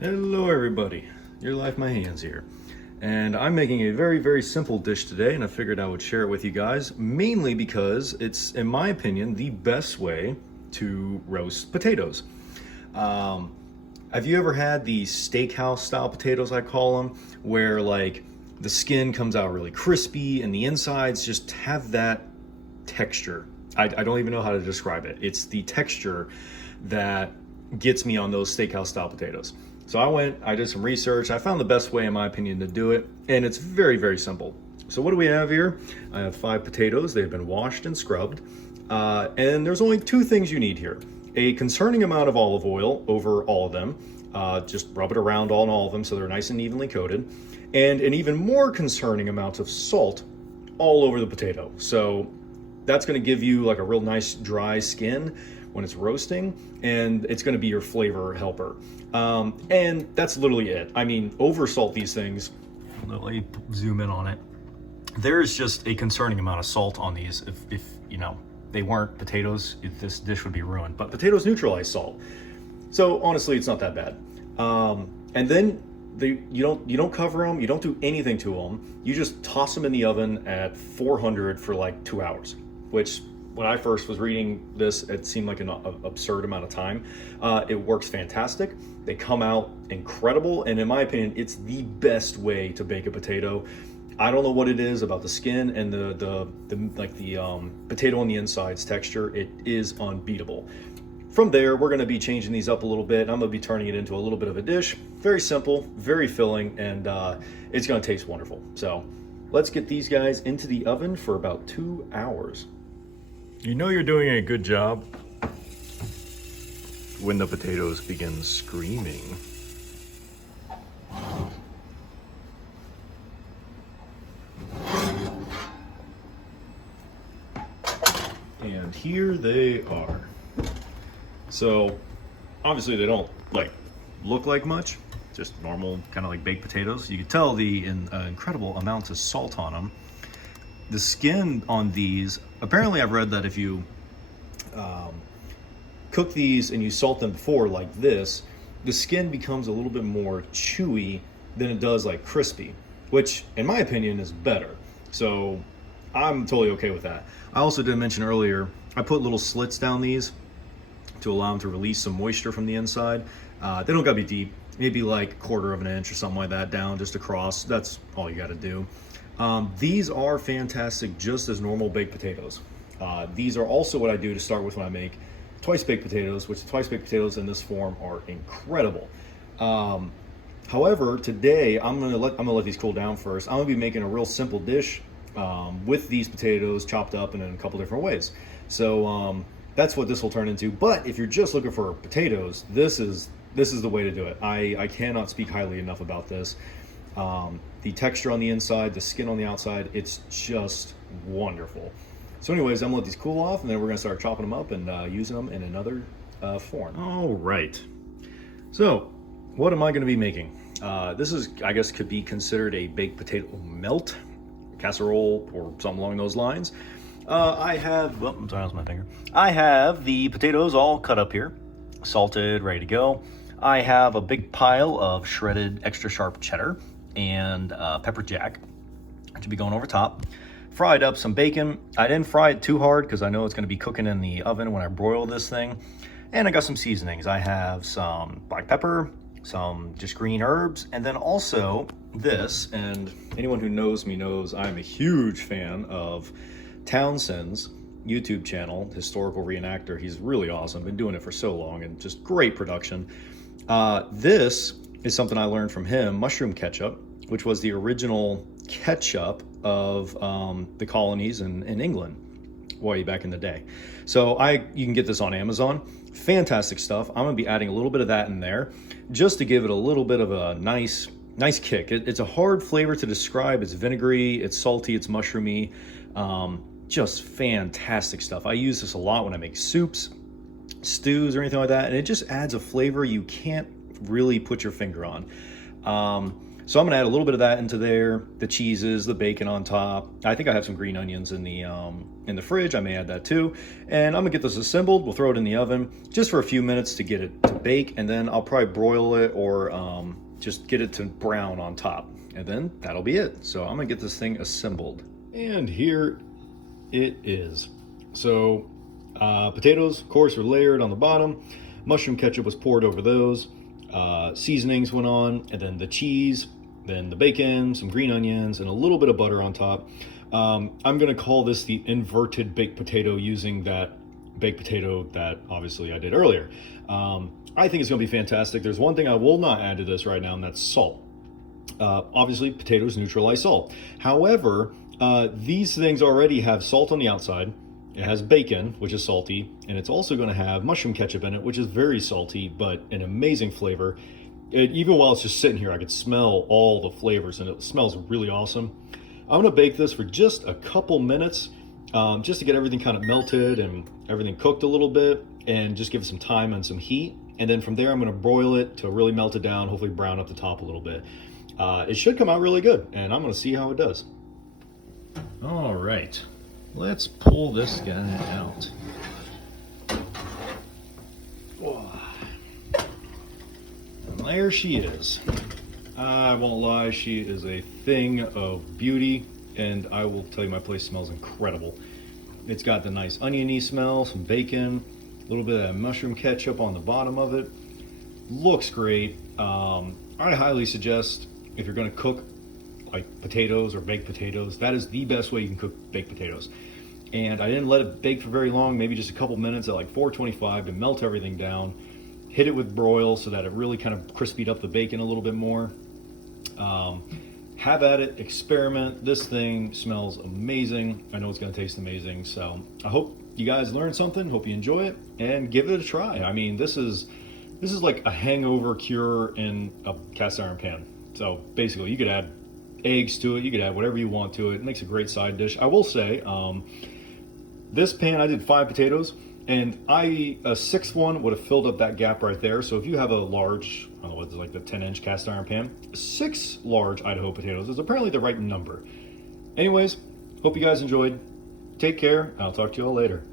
Hello everybody, Your Life My Hands here. And I'm making a very simple dish today, and I figured I would share it with you guys, mainly because it's, in my opinion, the best way to roast potatoes. Um, have you ever had the steakhouse style potatoes, I call them, where like the skin comes out really crispy and the insides just have that texture? I don't even know how to describe it. It's the texture that gets me on those steakhouse style potatoes. So I did some research. I found the best way, in my opinion, to do it, and it's very simple. So what do we have here? I have 5 potatoes. They've been washed and scrubbed. And there's only 2 things you need here. A concerning amount of olive oil over all of them. Just rub it around on all of them so they're nice and evenly coated. And an even more concerning amount of salt all over the potato. So that's going to give you like a real nice dry skin when it's roasting, and it's going to be your flavor helper. And that's literally it. I mean, oversalt these things. Let me zoom in on it. There's just a concerning amount of salt on these. If you know they weren't potatoes, this dish would be ruined. But potatoes neutralize salt, so honestly, it's not that bad. And then you don't cover them. You don't do anything to them. You just toss them in the oven at 400 for like 2 hours, which when I first was reading this, it seemed like an absurd amount of time. It works fantastic. They come out incredible, and in my opinion, it's the best way to bake a potato. I don't know what it is about the skin and the potato on the inside's texture. It is unbeatable. From there, we're going to be changing these up a little bit. I'm going to be turning it into a little bit of a dish. Very simple, very filling, and it's going to taste wonderful. So let's get these guys into the oven for about 2 hours. You know you're doing a good job when the potatoes begin screaming. And here they are. So obviously they don't like look like much, just normal kind of like baked potatoes. You can tell the incredible amounts of salt on them. The skin on these, apparently I've read that if you cook these and you salt them before like this, the skin becomes a little bit more chewy than it does like crispy, which in my opinion is better. So I'm totally okay with that. I also did mention earlier, I put little slits down these to allow them to release some moisture from the inside. They don't gotta be deep, maybe like 1/4 of an inch or something like that down just across. That's all you gotta do. These are fantastic just as normal baked potatoes. These are also what I do to start with when I make twice baked potatoes, which twice baked potatoes in this form are incredible. However, today I'm gonna let these cool down first. I'm gonna be making a real simple dish with these potatoes chopped up in a couple different ways. So that's what this will turn into. But if you're just looking for potatoes, this is the way to do it. I cannot speak highly enough about this. The texture on the inside, the skin on the outside, it's just wonderful. So anyways, I'm gonna let these cool off, and then we're gonna start chopping them up and using them in another form. All right. So what am I gonna be making? This is, I guess, could be considered a baked potato melt, casserole, or something along those lines. I have, well, I'm sorry, that's my finger. I have the potatoes all cut up here, salted, ready to go. I have a big pile of shredded extra sharp cheddar and pepper jack to be going over top. Fried up some bacon. I didn't fry it too hard because I know it's going to be cooking in the oven when I broil this thing. And I got some seasonings. I have some black pepper, some just green herbs, and then also this. And anyone who knows me knows I'm a huge fan of Townsend's YouTube channel, historical reenactor. He's really awesome. Been doing it for so long and just great production. This is something I learned from him, mushroom ketchup, which was the original ketchup of the colonies in England way back in the day. So you can get this on Amazon. Fantastic stuff. I'm gonna be adding a little bit of that in there just to give it a little bit of a nice kick. It's a hard flavor to describe. It's vinegary, it's salty, it's mushroomy. Just fantastic stuff. I use this a lot when I make soups, stews, or anything like that, and it just adds a flavor you can't really put your finger on. So I'm gonna add a little bit of that into there, the cheeses, the bacon on top. I think I have some green onions in the fridge. I may add that too. And I'm gonna get this assembled. We'll throw it in the oven just for a few minutes to get it to bake, and then I'll probably broil it or just get it to brown on top. And then that'll be it. So I'm gonna get this thing assembled. And here it is. So potatoes, of course, are layered on the bottom. Mushroom ketchup was poured over those. Seasonings went on, and then the cheese, then the bacon, some green onions, and a little bit of butter on top. I'm gonna call this the inverted baked potato, using that baked potato that obviously I did earlier. I think it's gonna be fantastic. There's one thing I will not add to this right now, and that's salt. Obviously, potatoes neutralize salt. However, these things already have salt on the outside. It has bacon, which is salty, and it's also going to have mushroom ketchup in it, which is very salty, but an amazing flavor. Even while it's just sitting here, I could smell all the flavors, and it smells really awesome. I'm going to bake this for just a couple minutes, just to get everything kind of melted and everything cooked a little bit, and just give it some time and some heat. And then from there, I'm going to broil it to really melt it down, hopefully brown up the top a little bit. It should come out really good, and I'm going to see how it does. All right. Let's pull this guy out. And there she is. I won't lie, she is a thing of beauty, and I will tell you, my place smells incredible. It's got the nice oniony smell, some bacon, a little bit of that mushroom ketchup on the bottom of it. Looks great. I highly suggest, if you're going to cook like potatoes or baked potatoes, that is the best way you can cook baked potatoes. And I didn't let it bake for very long, maybe just a couple minutes at like 425 to melt everything down. Hit it with broil so that it really kind of crispied up the bacon a little bit more. Have at it, experiment. This thing smells amazing. I know it's going to taste amazing. So I hope you guys learned something. Hope you enjoy it and give it a try. I mean, this is like a hangover cure in a cast iron pan. So basically, you could add eggs to it, you could add whatever you want to it. It makes a great side dish. I will say, this pan, I did 5 potatoes, and a sixth one would have filled up that gap right there. So if you have a large, I don't know, what's like the 10-inch cast iron pan, 6 large Idaho potatoes is apparently the right number. Anyways, hope you guys enjoyed. Take care, and I'll talk to you all later.